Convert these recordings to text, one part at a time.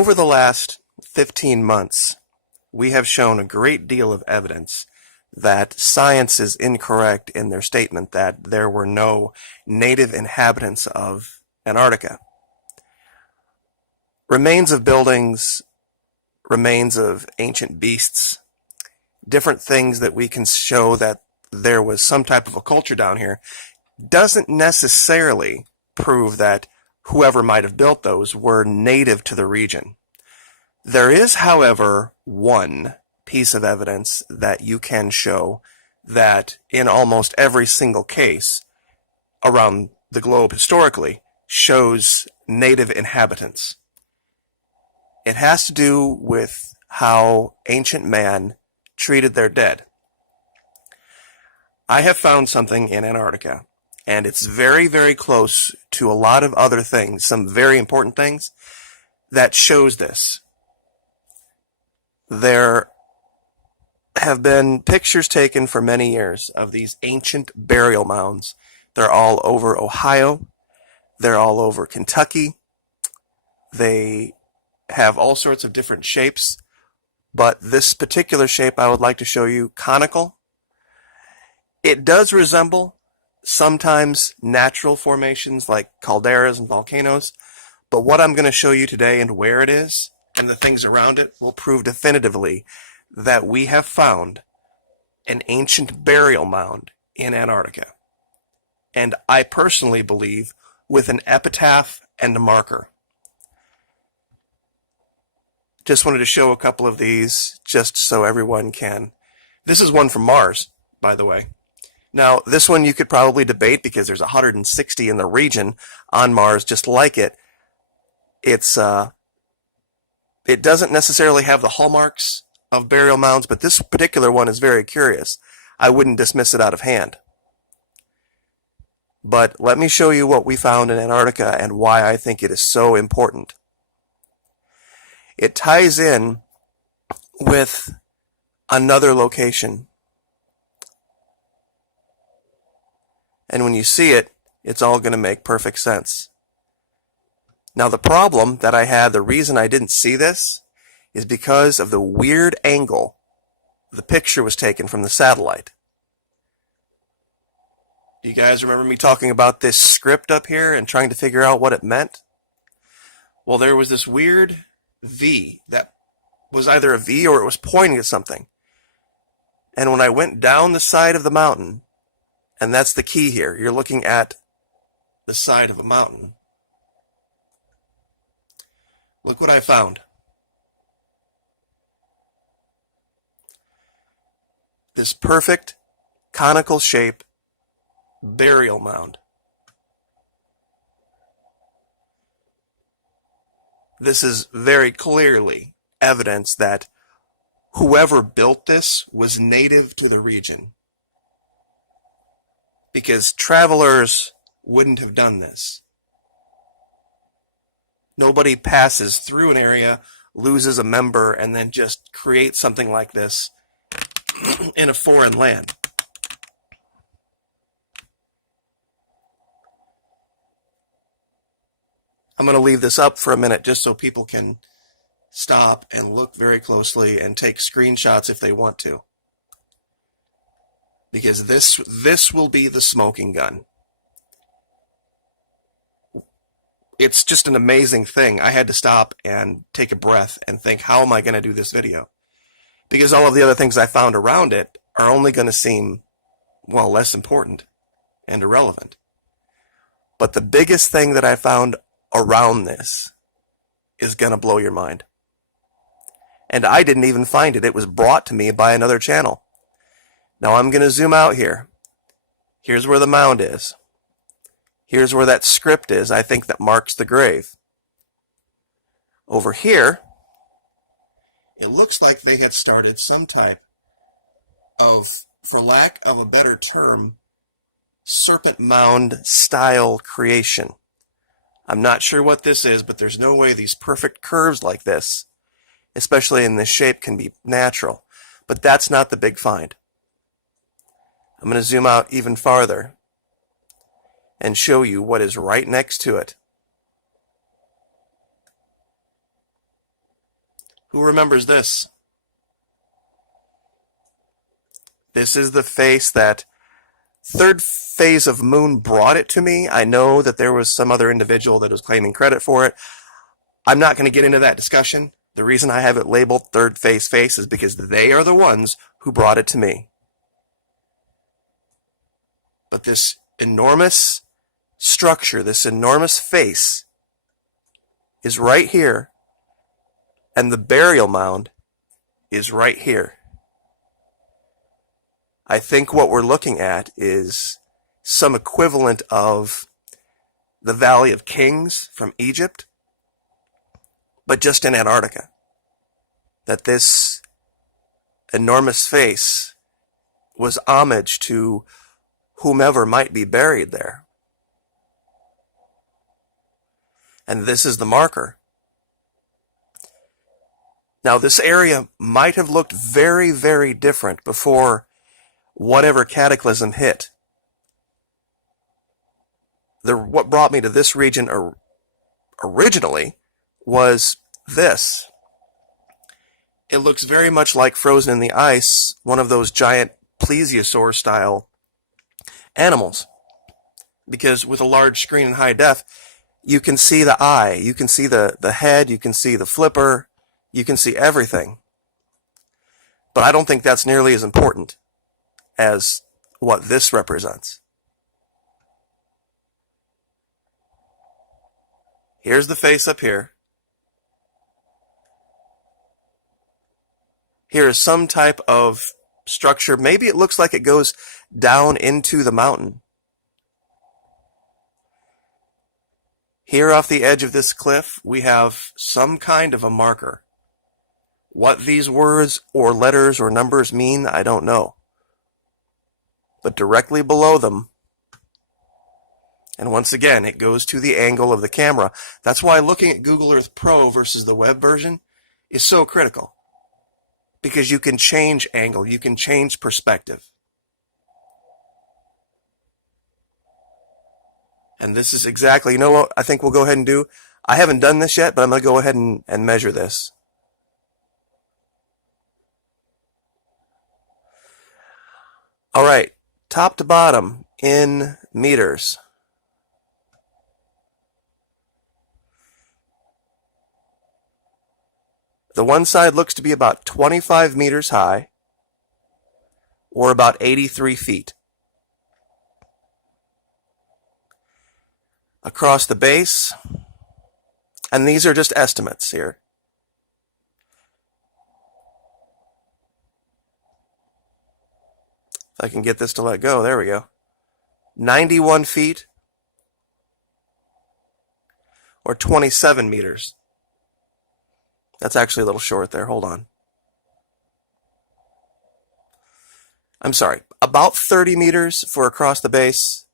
Over the last 15 months, we have shown a great deal of evidence that science is incorrect in their statement that there were no native inhabitants of Antarctica. Remains of buildings, remains of ancient beasts, different things that we can show that there was some type of a culture down here, doesn't necessarily prove that whoever might have built those were native to the region. There is, however, one piece of evidence that you can show that in almost every single case around the globe historically shows native inhabitants. It has to do with how ancient man treated their dead. I have found something in Antarctica, and it's very, very close to a lot of other things, some very important things, that shows this. There have been pictures taken for many years of these ancient burial mounds. They're all over Ohio. They're all over Kentucky. They have all sorts of different shapes, but this particular shape I would like to show you, conical. It does resemble sometimes natural formations like calderas and volcanoes, but what I'm going to show you today and where it is and the things around it will prove definitively that we have found an ancient burial mound in Antarctica. And I personally believe with an epitaph and a marker. Just wanted to show a couple of these just so everyone can. This is one from Mars, by the way. Now, this one you could probably debate because there's 160 in the region on Mars just like it. It doesn't necessarily have the hallmarks of burial mounds, but this particular one is very curious. I wouldn't dismiss it out of hand. But let me show you what we found in Antarctica and why I think it is so important. It ties in with another location. And when you see it, it's all going to make perfect sense. Now the problem that I had, the reason I didn't see this, is because of the weird angle the picture was taken from the satellite. Do you guys remember me talking about this script up here and trying to figure out what it meant? Well, there was this weird V that was either a V or it was pointing at something. And when I went down the side of the mountain, and that's the key here, you're looking at the side of a mountain. Look what I found. This perfect conical shape burial mound. This is very clearly evidence that whoever built this was native to the region, because travelers wouldn't have done this. Nobody passes through an area, loses a member, and then just creates something like this in a foreign land. I'm going to leave this up for a minute just so people can stop and look very closely and take screenshots if they want to. Because this will be the smoking gun. It's just an amazing thing. I had to stop and take a breath and think, how am I going to do this video? Because all of the other things I found around it are only going to seem, well, less important and irrelevant. But the biggest thing that I found around this is going to blow your mind. And I didn't even find it. It was brought to me by another channel. Now I'm going to zoom out here. Here's where the mound is. Here's where that script is, I think, that marks the grave. Over here, it looks like they had started some type of, for lack of a better term, Serpent mound style creation. I'm not sure what this is, but there's no way these perfect curves like this, especially in this shape, can be natural. But that's not the big find. I'm going to zoom out even farther and show you what is right next to it. Who remembers this? This is the face that third phase of Moon brought it to me. I know that there was some other individual that was claiming credit for it. I'm not going to get into that discussion. The reason I have it labeled third phase face is because they are the ones who brought it to me. But this enormous structure, this enormous face, is right here, and the burial mound is right here. I think what we're looking at is some equivalent of the Valley of Kings from Egypt, but just in Antarctica. That this enormous face was homage to whomever might be buried there. And this is the marker. Now, this area might have looked very, very different before whatever cataclysm hit. What brought me to this region originally was this. It looks very much like frozen in the ice, one of those giant plesiosaur-style animals. Because with a large screen in high def, you can see the eye, you can see the head, you can see the flipper, you can see everything. But I don't think that's nearly as important as what this represents. Here's the face up here. Here is some type of structure. Maybe it looks like it goes down into the mountain. Here off the edge of this cliff, we have some kind of a marker. What these words or letters or numbers mean, I don't know. But directly below them, and once again, it goes to the angle of the camera. That's why looking at Google Earth Pro versus the web version is so critical. Because you can change angle, you can change perspective. And this is exactly, you know what I think we'll go ahead and do? I haven't done this yet, but I'm going to go ahead and measure this. All right, top to bottom in meters. The one side looks to be about 25 meters high, or about 83 feet. Across the base, and these are just estimates here. If I can get this to let go, there we go. 91 feet, or 27 meters. That's actually a little short there. Hold on. I'm sorry. About 30 meters for across the base.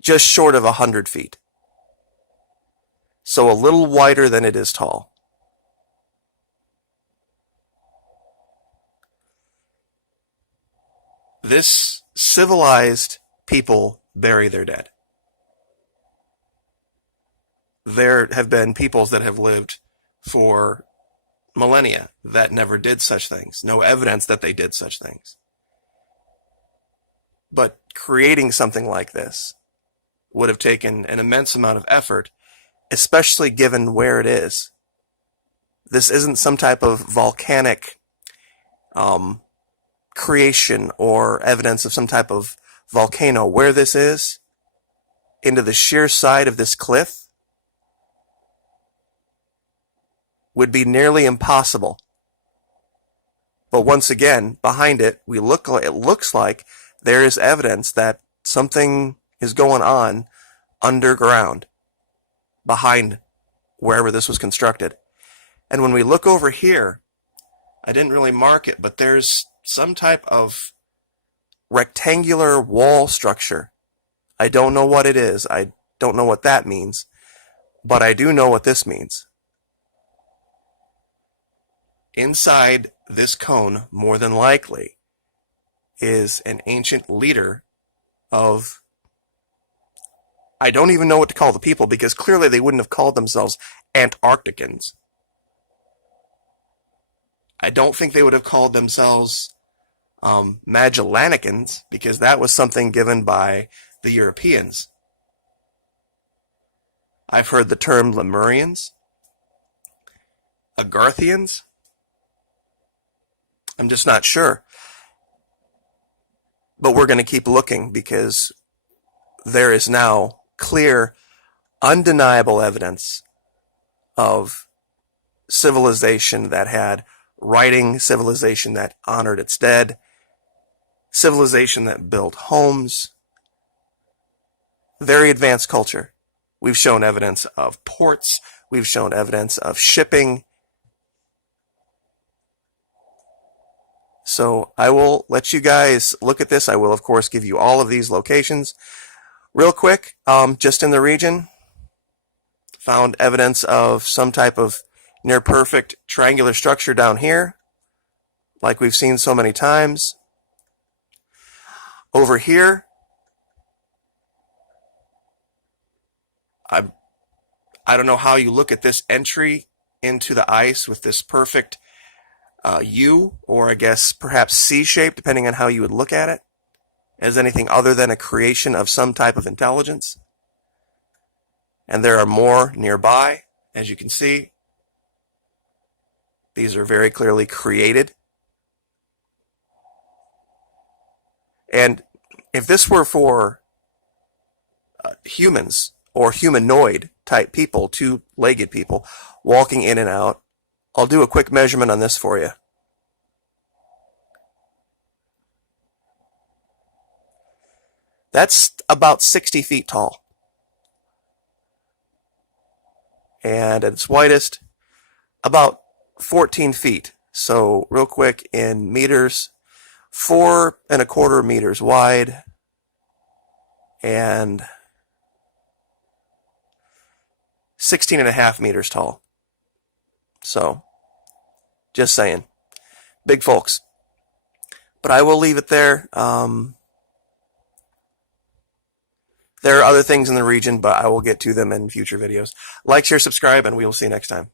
Just short of 100 feet. So a little wider than it is tall. This civilized people bury their dead. There have been peoples that have lived for millennia that never did such things. No evidence that they did such things. But creating something like this would have taken an immense amount of effort, especially given where it is. This isn't some type of volcanic creation or evidence of some type of volcano. Where this is, into the sheer side of this cliff, would be nearly impossible. But once again, behind it, it looks like there is evidence that something is going on underground behind wherever this was constructed. And when we look over here, I didn't really mark it, but there's some type of rectangular wall structure. I don't know what it is. I don't know what that means, but I do know what this means. Inside this cone, more than likely, is an ancient leader of, I don't even know what to call the people, because clearly they wouldn't have called themselves Antarcticans. I don't think they would have called themselves Magellanicans, because that was something given by the Europeans. I've heard the term Lemurians, Agarthians. I'm just not sure. But we're going to keep looking, because there is now clear, undeniable evidence of civilization that had writing, civilization that honored its dead, civilization that built homes, very advanced culture. We've shown evidence of ports, we've shown evidence of shipping. So I will let you guys look at this. I will, of course, give you all of these locations. Real quick, just in the region, found evidence of some type of near-perfect triangular structure down here, like we've seen so many times. Over here, I don't know how you look at this entry into the ice with this perfect U, or I guess perhaps C shape, depending on how you would look at it, as anything other than a creation of some type of intelligence. And there are more nearby, as you can see. These are very clearly created. And if this were for humans or humanoid type people, two-legged people, walking in and out, I'll do a quick measurement on this for you. That's about 60 feet tall. And at its widest, about 14 feet. So real quick, in meters, 4¼ meters wide and 16½ meters tall. So, just saying. Big folks. But I will leave it there. There are other things in the region, but I will get to them in future videos. Like, share, subscribe, and we will see you next time.